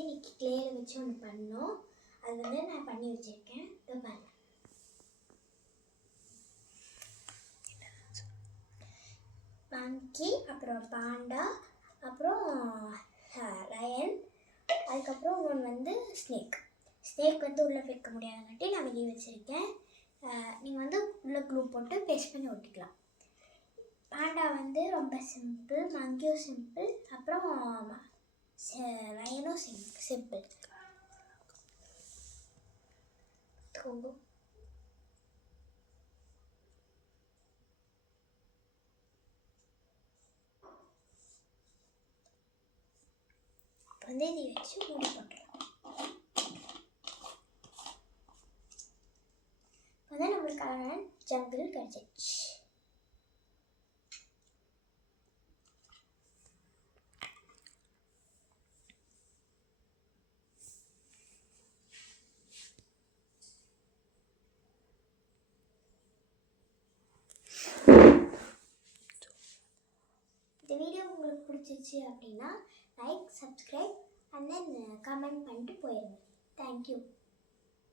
வந்து இன்றைக்கி கிளேயில் வச்சு ஒன்று பண்ணோம். அது வந்து நான் பண்ணி வச்சுருக்கேன். இதோ பாருங்கள். மங்கி, அப்புறம் பாண்டா, அப்புறம் லயன், அதுக்கப்புறம் ஒன்று வந்து ஸ்னேக். ஸ்னேக் வந்து உள்ளே வைக்க முடியாதங்காட்டி நான் வெளியே வச்சுருக்கேன். நீங்கள் வந்து உள்ளே க்ளூ போட்டு பேஸ்ட் பண்ணி ஒட்டிக்கலாம். பாண்டா வந்து ரொம்ப சிம்பிள், மங்கியும் சிம்பிள், அப்புறம் லயனும் சிம்பிள். வந்து இதை வச்சு மூடி போட்டுருலாம். வந்து நம்மளுக்கு அழகான ஜங்கிள் கிடச்சிச்சு. இந்த வீடியோ உங்களுக்கு பிடிச்சிச்சு அப்படின்னா like, subscribe and then comment பண்ணிட்டு போயிடுங்க. தேங்க்யூ.